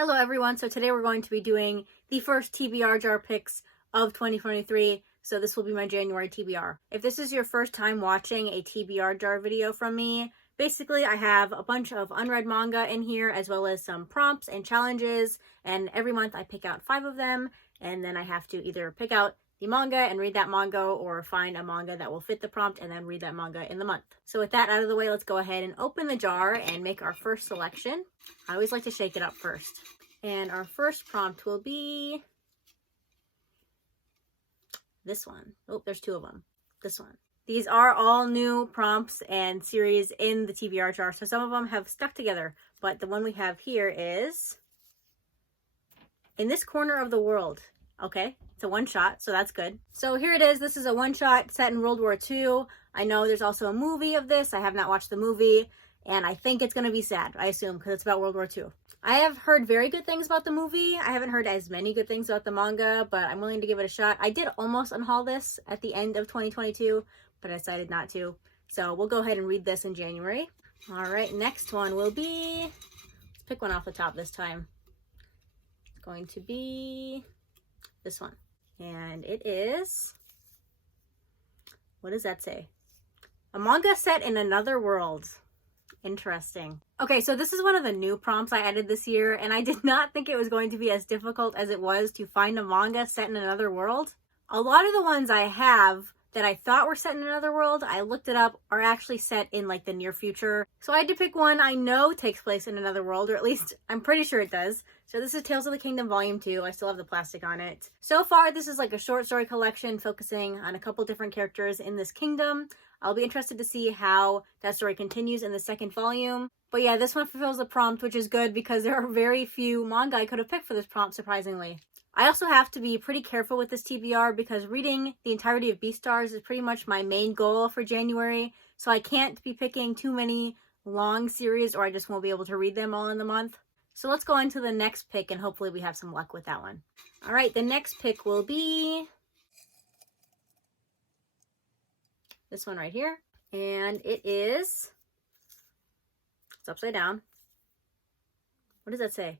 Hello everyone, so today we're going to be doing the first TBR Jar Picks of 2023, so this will be my January TBR. If this is your first time watching a TBR Jar video from me, basically I have a bunch of unread manga in here as well as some prompts and challenges, and every month I pick out 5 of them, and then I have to either pick out the manga and read that manga or find a manga that will fit the prompt and then read that manga in the month. So with that out of the way, let's go ahead and open the jar and make our first selection. I always like to shake it up first. And our first prompt will be this one. Oh, there's 2 of them. This one. These are all new prompts and series in the TBR jar, so some of them have stuck together, but the one we have here is In This Corner of the World. Okay, it's a one-shot, so that's good. So here it is. This is a one-shot set in World War II. I know there's also a movie of this. I have not watched the movie, and I think it's going to be sad, I assume, because it's about World War II. I have heard very good things about the movie. I haven't heard as many good things about the manga, but I'm willing to give it a shot. I did almost unhaul this at the end of 2022, but I decided not to. So we'll go ahead and read this in January. All right, next one will be, let's pick one off the top this time. It's going to be this one. And it is, what does that say? A manga set in another world. Interesting. Okay, so this is one of the new prompts I added this year, and I did not think it was going to be as difficult as it was to find a manga set in another world. A lot of the ones I have that I thought were set in another world, I looked it up, are actually set in like the near future. So I had to pick one I know takes place in another world, or at least I'm pretty sure it does. So this is Tales of the Kingdom Volume 2. I still have the plastic on it. So far, this is like a short story collection focusing on a couple different characters in this kingdom. I'll be interested to see how that story continues in the second volume. But yeah, this one fulfills the prompt, which is good because there are very few manga I could have picked for this prompt, surprisingly. I also have to be pretty careful with this TBR because reading the entirety of Beastars is pretty much my main goal for January. So I can't be picking too many long series or I just won't be able to read them all in the month. So let's go on to the next pick and hopefully we have some luck with that one. All right, the next pick will be this one right here. And it is, it's upside down. What does that say?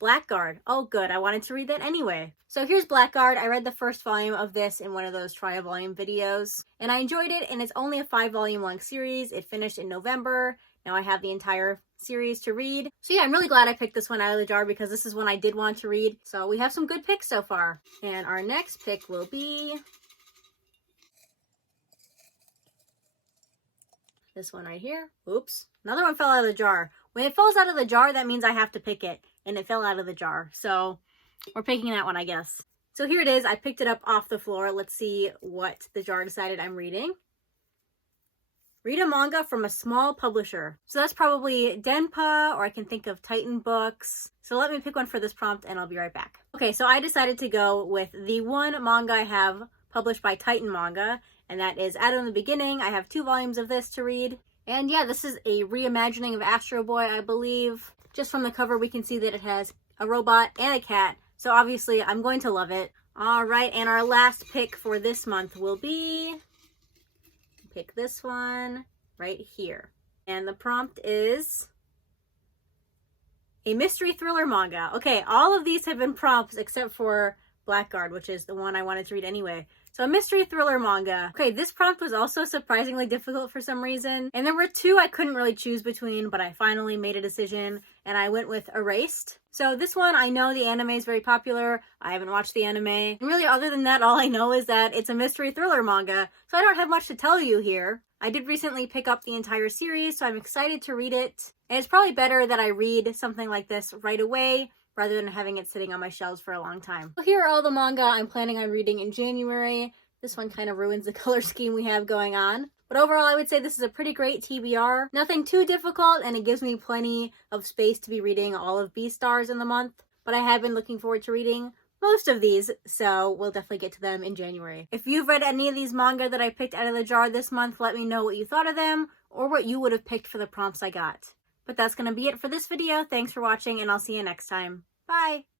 Blackguard. Oh, good. I wanted to read that anyway. So here's Blackguard. I read the first volume of this in one of those try-a-volume videos, and I enjoyed it, and it's only a 5-volume long series. It finished in November. Now I have the entire series to read. So yeah, I'm really glad I picked this one out of the jar because this is one I did want to read. So we have some good picks so far. And our next pick will be this one right here. Oops. Another one fell out of the jar. When it falls out of the jar, that means I have to pick it. And it fell out of the jar. So we're picking that one, I guess. So here it is. I picked it up off the floor. Let's see what the jar decided I'm reading. Read a manga from a small publisher. So that's probably Denpa, or I can think of Titan Books. So let me pick one for this prompt and I'll be right back. Okay, so I decided to go with the one manga I have published by Titan Manga, and that is Out of the Beginning. I have 2 volumes of this to read. And yeah, this is a reimagining of Astro Boy, I believe. Just from the cover, we can see that it has a robot and a cat. So obviously, I'm going to love it. All right, and our last pick for this month will be, pick this one right here. And the prompt is a mystery thriller manga. Okay, all of these have been prompts except for Blackguard, which is the one I wanted to read anyway. So a mystery thriller manga. Okay, this prompt was also surprisingly difficult for some reason. And there were 2 I couldn't really choose between, but I finally made a decision and I went with Erased. So this one, I know the anime is very popular. I haven't watched the anime. And really, other than that, all I know is that it's a mystery thriller manga. So I don't have much to tell you here. I did recently pick up the entire series, so I'm excited to read it. And it's probably better that I read something like this right away rather than having it sitting on my shelves for a long time. So here are all the manga I'm planning on reading in January. This one kind of ruins the color scheme we have going on. But overall, I would say this is a pretty great TBR. Nothing too difficult, and it gives me plenty of space to be reading all of Beastars in the month. But I have been looking forward to reading most of these, so we'll definitely get to them in January. If you've read any of these manga that I picked out of the jar this month, let me know what you thought of them, or what you would have picked for the prompts I got. But that's going to be it for this video. Thanks for watching, and I'll see you next time. Bye!